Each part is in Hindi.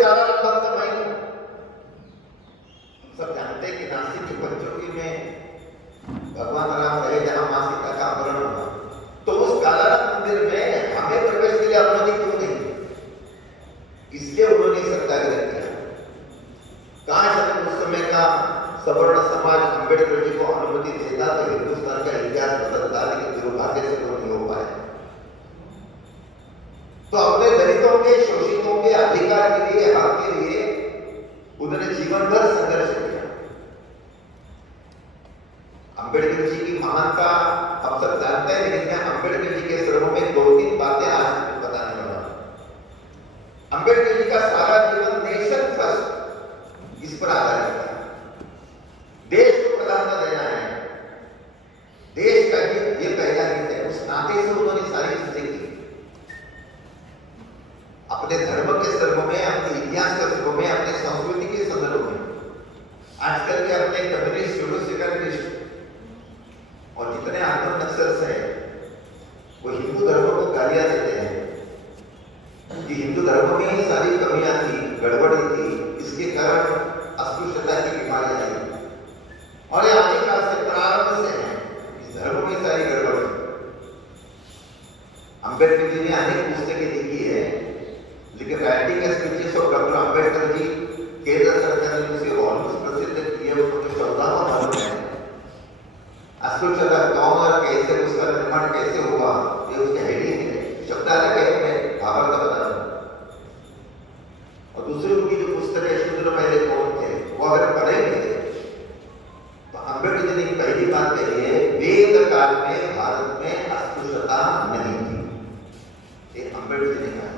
काला रंग तो मैं हूं। सब जानते हैं कि नासिक की पंचोटी में भगवान राम रहे जहां मां सीता का अपहरण हुआ, तो उस कालाराम मंदिर में हमें प्रवेश के लिए अनुमति क्यों नहीं? इसलिए उन्होंने सत्याग्रह किया। काश अगर उस समय का सवर्ण समाज अंबेडकर जी को अनुमति देता तो हिंदुस्तान का इतिहास बदलता, लेकिन दुर्भाग्य से वो नहीं हो पाए। तो अपने दलितों के, शोषितों के अधिकार के लिए, हक के लिए उन्होंने जीवन भर संघर्ष किया। अंबेडकर जी की महानता अब सब जानते हैं, लेकिन मैं अंबेडकर जी के सर्वों में 2-3 बातें आज बताने वाला हूं। अंबेडकर जी का सारा जीवन नेशन फर्स्ट इस पर आधारित है। देश को प्राधान्यता देना है, देश का हित ये पहला हित है। उस नाते से उन्होंने सारी चीजें की। अपने धर्म के संदर्भ में, अपने इतिहास के संदर्भ में, अपने संस्कृति के संदर्भ में। आजकल के अपने कम्युनिस्ट, सोशल सेक्युलरिस्ट और जितने आंदोलन नक्सल्स हैं, वो हिंदू धर्म को गालियां देते हैं कि हिंदू धर्म में ही सारी कमियां थी, गड़बड़ी थी, इसके कारण अस्पृश्यता की बीमारियां आई। और ये आदिकाल से, प्रारंभ से है, इस धर्म में सारी गड़बड़ी। अंबेडकर जी ने अनेक पुस्तकें लिखी है, लेकिन writing speeches of doctor Ambedkar ji केंद्र सरकार ने उसे ऑलमोस्ट प्रसिद्ध किए। उसको 14वां मालूम है। अस्पृश्यता कौन और कैसे, उसका निर्माण कैसे हुआ, ये उसके हेडिंग है। शब्दालय है, मैं भावार्थ बता रहा हूं। और दूसरी उनकी जो पुस्तक है, शूद्र पहले कौन थे, वो अगर पढ़ेंगे तो अंबेडकर जी ने पहली बात कही है, वेद काल में भारत में अस्पृश्यता नहीं थी। ये अंबेडकर जी ने कहा।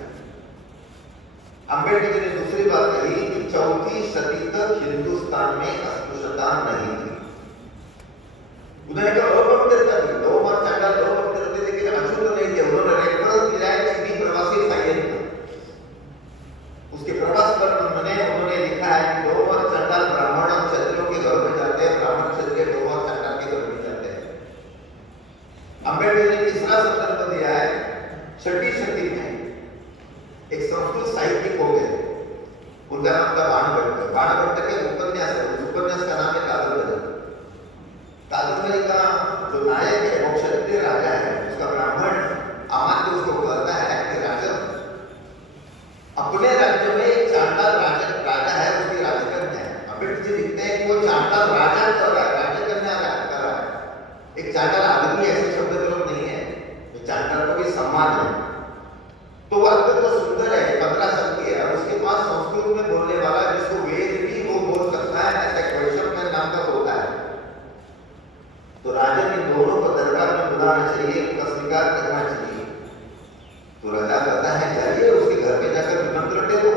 अंबेडकर जी ने दूसरी बात कही कि 4वीं सदी तक हिंदुस्तान में अस्पृश्यता नहीं थी। उन्होंने कहा लोकतंत्र थी, दो मत चांदा लोकतंत्र थे, लेकिन अछूत नहीं थे। उन्होंने रेफरेंस दिया है चीनी प्रवासी साइलेंट का, उसके प्रवास पर उन्होंने लिखा है कि दो मत चांदा ब्राह्मण और क्षत्रियों के घर में जाते हैं, ब्राह्मण क्षत्रिय दो मत चांदा के घर में जाते हैं। अंबेडकर ने तीसरा संदर्भ दिया है 6वीं सदी में एक संस्कृत साहित्यिक हो गए, उनका नाम था बाणभट्ट। बाणभट्ट के उपन्यास है, उस उपन्यास का नाम है कादंबरी। कादंबरी का जो नायक है वो क्षत्रिय राजा है। उसका ब्राह्मण अमात्य उसको कहता है कि राजा अपने राज्य में एक चांडाल राजा है, उसकी राजकन्या है। अंबेडकर जी लिखते हैं कि वो चांडाल राजा कर रहा है, राजकन्या कर रहा है। एक चांडाल आदमी ऐसे शब्द प्रयोग नहीं है, चांडाल को भी सम्मान है। तो वो अत्यंत सुंदर है, 15 साल की है, और उसके पास संस्कृत में बोलने वाला, जिसको वेद भी वो बोल सकता है, ऐसा वैश्व का नाम का होता है। तो राजा ने दोनों को दरबार में बुलाना चाहिए, उनका स्वीकार करना चाहिए। तो राजा कहता है जाइए, उसके घर पे जाकर निमंत्रण दे दो।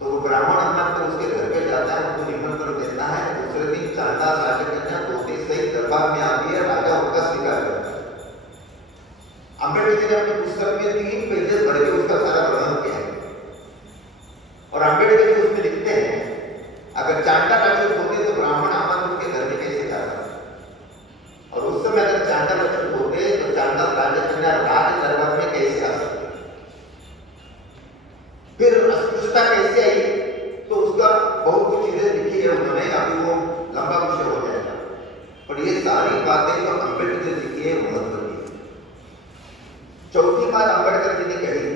तो वो ब्राह्मण अमात्य उसके घर पे जाता है, उनको निमंत्रण देता है। दूसरे दिन चांडाल राजकन्या तो सही दरबार में आती है, राजा उनका स्वीकार करता है। अंबेडकर जी ने अपनी पुस्तक में 3 पेजेस भर के उसका सारा वर्णन किया है। और अंबेडकर जी उसमें लिखते हैं, अगर चांडाल राजा होते तो ब्राह्मण अमात्य उनके घर में कैसे जाता, और उस समय अगर चांडाल राजा होते तो चांडाल राजकन्या राज दरबार में कैसे आ सकते। फिर अस्पृश्यता कैसे आई, तो उसका बहुत कुछ चीजें लिखी है उन्होंने, अभी वो लंबा विषय हो जाएगा। पर ये सारी बातें जो अंबेडकर जी लिखी है महत्व की। चौथी बात अंबेडकर जी ने कही,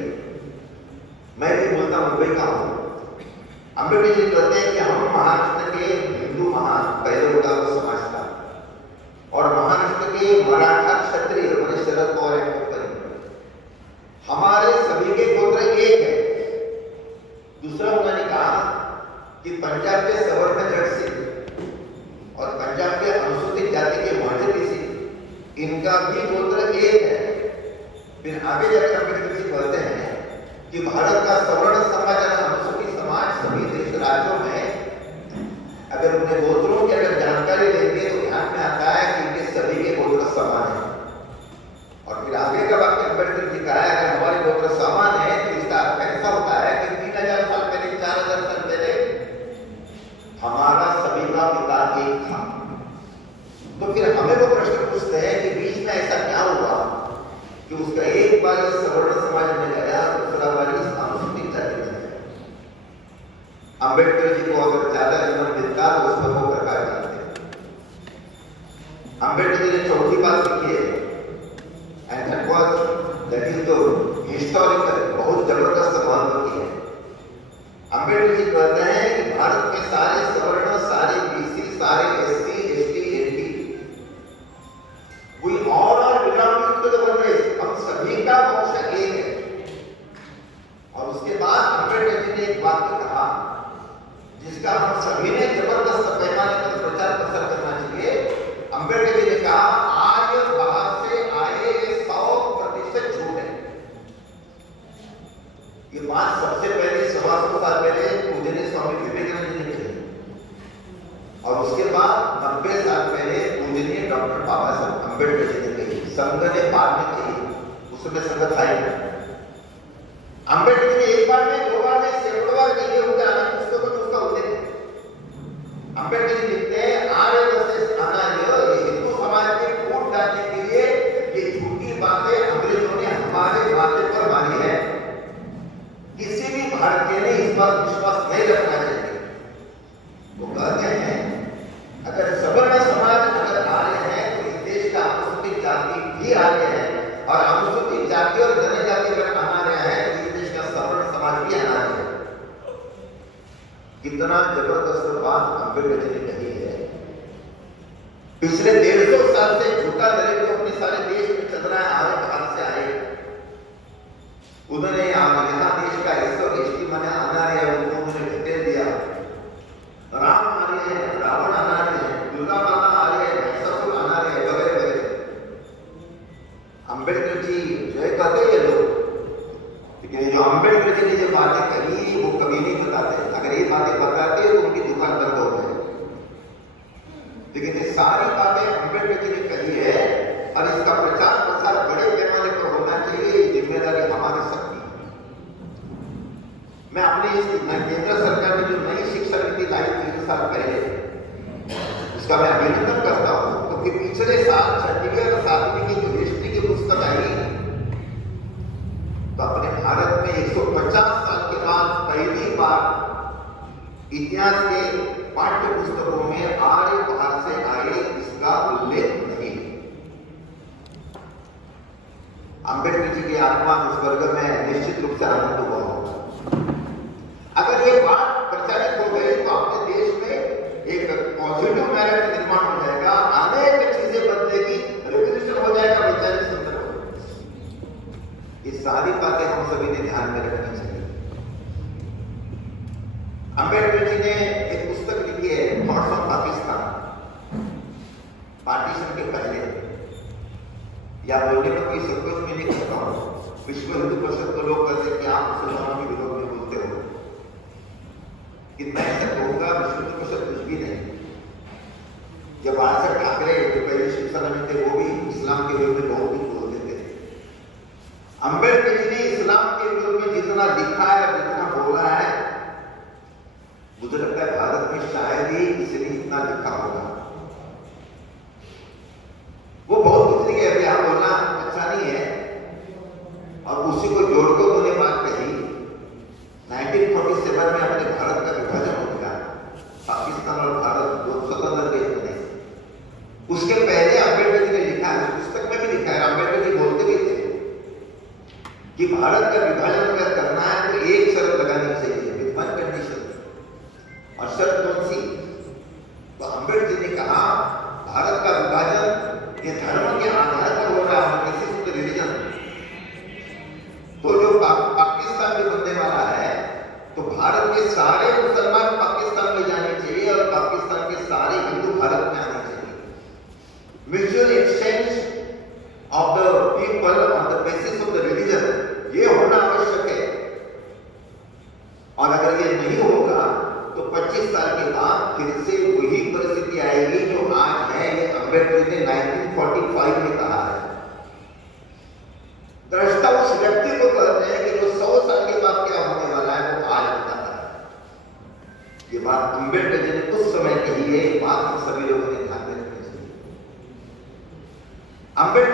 मैं भी बोलता मुंबई का हूं। अंबेडकर जी कहते हैं कि हम महाराष्ट्र के हिंदू पहले होता वो समाज था, और महाराष्ट्र के मराठा क्षत्रिय मैंने शरद पवार हमारे सभी के गोत्र एक है। दूसरा उन्होंने कहा कि पंजाब के सवर्ण जट सिंह और पंजाब के अनुसूचित जाति के महाजनी सिंह, इनका भी गोत्र एक है। फिर आगे जाकर अंबेडकर जी कहते हैं कि भारत का सवर्ण समाज और अनुसूचित समाज सभी देश राज्यों में अगर उन्हें गोत्रों की अगर जानकारी लेंगे तो ध्यान में आता है कि इनके सभी के गोत्र समान है। और फिर आगे का वाक्य अंबेडकर जी कहा है, अगर हमारे गोत्र समान है तो इसका अर्थ ऐसा होता है कि 3000 साल पहले, 4000 साल पहले हमारा सभी का पिता एक था। तो फिर हमें वो प्रश्न पूछते हैं कि बीच में ऐसा क्या हुआ कि उसका एक बार सवर्ण समाज में गया, दूसरा बार अंबेडकर जी को अगर ज्यादा जीवन मिलता तो उसमें वो प्रकार जाते। अंबेडकर जी ने चौथी बात लिखी है, and that is the historical, बहुत जबरदस्त महत्व की है। अंबेडकर जी कहते हैं कि भारत में सारे सवर्ण, सारे बीसी, सारे SC, ST, NT, we all are belonging to the one race, हम सभी का वंश एक है। और उसके बाद अंबेडकर जी ने एक वाक्य कहा जिसका हम सभी ने जबरदस्त पैमाने पर प्रचार प्रसार करना चाहिए। अंबेडकर जी ने कहा, आर्य बाहर से आए 100% झूठ है। ये बात सबसे पहले 125 साल पहले पूजनीय स्वामी विवेकानंद जी ने कही, और उसके बाद 90 साल पहले पूजनीय डॉक्टर बाबा साहब अंबेडकर जी ने कही। संघ ने बाद में कही, उसमें संगत आई। अंबेडकर जी ने एक बार में, दो बार में, सैकड़ों बार कही उनके अनेक पुस्तकों में उसका उल्लेख है। अंबेडकर जी लिखते हैं, आर्य वर्सेस अनार्य, ये हिंदू समाज में फूट डालने के लिए ये झूठी बातें अंग्रेजों ने हमारे माथे पर मारी है। किसी भी भारतीय ने इस पर विश्वास नहीं रखना चाहिए। वो कहते हैं, अगर सवर्ण समाज अगर आर्य है तो इस देश का अनुसूचित जाति भी आर्य है, और अनुसूचित जाति और जनजाति अगर अनार्य है तो इस देश का सवर्ण समाज भी अनार्य है। कितना जबरदस्त बात अंबेडकर जी ने कही है। पिछले 150 साल से झूठा नरेटिव अपने सारे देश में चल रहा है, आर्य कहां से आए। उन्होंने यहाँ देश का एससी और एसटी माने अनार्य है, उनको उन्होंने ढकेल दिया। राम आर्य है, रावण अनार्य है, दुर्गा माता आर्य है, महिषासुर अनार्य है, वगैरह वगैरह। अंबेडकर जी जो है कहते हैं ये लोग, लेकिन जो अंबेडकर जी ने जो बातें कही वो कभी नहीं बताते। अगर ये बातें बताते तो उनकी दुकान बंद हो जाए। लेकिन ये सारी बातें अंबेडकर जी ने कही है, और इसका प्रचार प्रसार बड़े पैमाने पर होना चाहिए। ये जिम्मेदारी हमारी सबकी। मैं अपने केंद्र सरकार ने जो नई शिक्षा नीति लाई 3 साल पहले, उसका मैं अभिनंदन करता हूं, क्योंकि पिछले साल 6वीं और 7वीं की जो हिस्ट्री की पुस्तक आई, तो अपने भारत में 150 साल के बाद पहली बार इतिहास के पाठ्य पुस्तकों में आर्य बाहर से आए इसका उल्लेख नहीं। अंबेडकर जी की आत्मा उस वर्ग में निश्चित रूप से आनंद हुआ होगा। अगर ये बात प्रचारित हो गई तो अपने देश में एक पॉजिटिव नैरेटिव निर्माण हो जाएगा, अनेक चीजें बदलेगी, रेवोल्यूशन हो जाएगा वैचारिक संदर्भ में। ये सारी बातें हम सभी ने ध्यान में रखनी चाहिए। अंबेडकर जी ने एक पुस्तक लिखी है, थॉट्स ऑफ पाकिस्तान, पार्टीशन के पहले। या बोलने में कोई संकोच में नहीं करता हूं। विश्व हिंदू परिषद को लोग कहते हैं कि आप मुसलमानों के विरोध में बोलते हो, कि मैं ऐसा कहूंगा, विश्व हिंदू परिषद कुछ भी नहीं। जब आज से ठाकरे जो पहले शिवसेना में थे, वो भी इस्लाम के विरोध में बहुत कुछ बोलते थे। अंबेडकर जी ने इस्लाम के विरोध में जितना लिखा है, जितना बोला है, मुझे लगता है भारत में शायद ही किसी ने इतना लिखा होगा। वो बहुत कुछ लिखे, अभी यहां बोलना अच्छा नहीं है। और उसी को जोड़कर उन्होंने बात कही, 1947 में अपने भारत का विभाजन हो गया, पाकिस्तान और भारत दो स्वतंत्र देश बने। उसके पहले अंबेडकर जी ने लिखा है, पुस्तक में भी लिखा है, अंबेडकर जी बोलते भी थे कि भारत का विभाजन अगर करना है तो एक शर्त लगानी चाहिए, विद वन कंडीशन। और शर्त कौन सी? तो अंबेडकर जी ने कहा, भारत का विभाजन ये धर्म के आधार पर हो रहा है, बेसिस ऑफ द रिलीजन। तो जो पाकिस्तान में बनने वाला है, तो भारत के सारे मुसलमान पाकिस्तान में जाने चाहिए और पाकिस्तान के सारे हिंदू भारत में आने चाहिए। Mutual exchange of the people on the basis of the religion, ये होना आवश्यक है। और अगर ये नहीं होगा तो 25 साल के बाद फिर से वही परिस्थिति आएगी जो आज है। ये अंबेडकर ने 1945 में कहा है। दृष्टा उस व्यक्ति को कहते हैं कि जो 100 साल के बाद क्या होने वाला है वो आज बताता है। ये बात अंबेडकर जी ने उस समय कही है, बात हम सभी लोगों ने